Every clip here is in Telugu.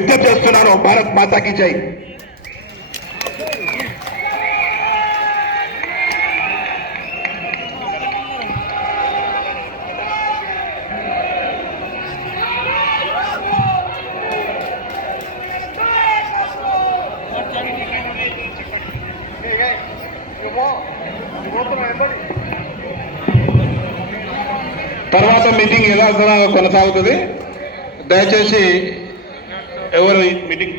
విజ్ఞప్తి చేస్తున్నాను. భారత్ మాతాకి జై. తర్వాత మీటింగ్ ఎలా కొనసాగుతుంది? దయచేసి ఎవరు మీటింగ్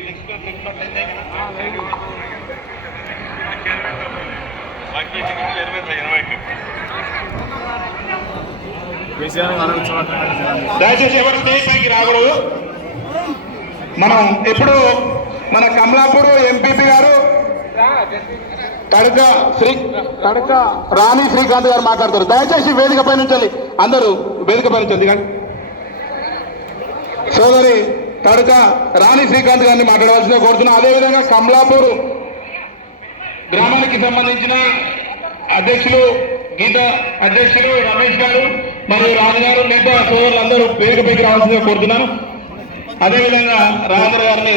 దయచేసి ఎవరు స్టేజ్ పైకి రాకూడదు. మనం ఎప్పుడు మన కమలాపూర్ ఎంపీపీ గారు తడక శ్రీ తడక రాణి శ్రీకాంత్ గారు మాట్లాడతారు. దయచేసి వేదిక పై నుంచి అందరూ వేదిక పై నుంచి సోదరి తడక రాణి శ్రీకాంత్ గారిని మాట్లాడవలసిందిగా కోరుతున్నాం. అదేవిధంగా కమలాపూర్ గ్రామానికి సంబంధించిన అధ్యక్షులు గీత అధ్యక్షులు రమేష్ గారు మరియు రాజుగారు మిగతా సోదరులందరూ వేదిక పైకి రావాల్సిందిగా కోరుతున్నాను. అదేవిధంగా రాజేంద్ర గారిని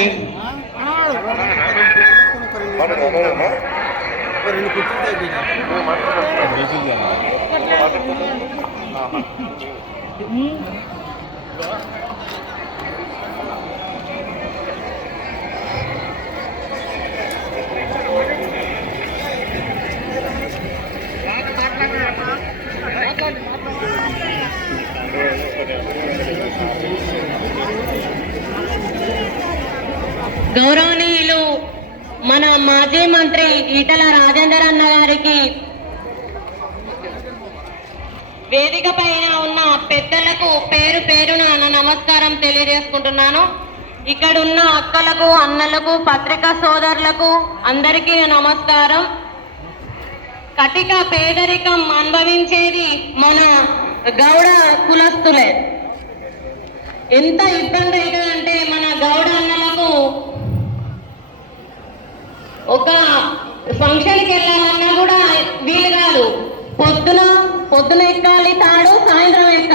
గౌరవనీయులు మన మాజీ మంత్రి ఈటల రాజేందర్ అన్న గారికి వేదిక పైన ఉన్న పెద్దలకు పేరు పేరున నమస్కారం తెలియజేసుకుంటున్నాను. ఇక్కడ ఉన్న అక్కలకు అన్నలకు పత్రికా సోదరులకు అందరికీ నమస్కారం. కటిక పేదరికం అనుభవించేది మన గౌడ కులస్తులే. ఎంత ఇబ్బంది అవుతుందంటే మన గౌడ అన్నలకు ఒక ఫంక్షన్కి వెళ్ళాలన్నా కూడా వీలు కాదు. పొద్దున పొద్దున ఎక్కాలి తాడు సాయంత్రం ఎక్కాలి.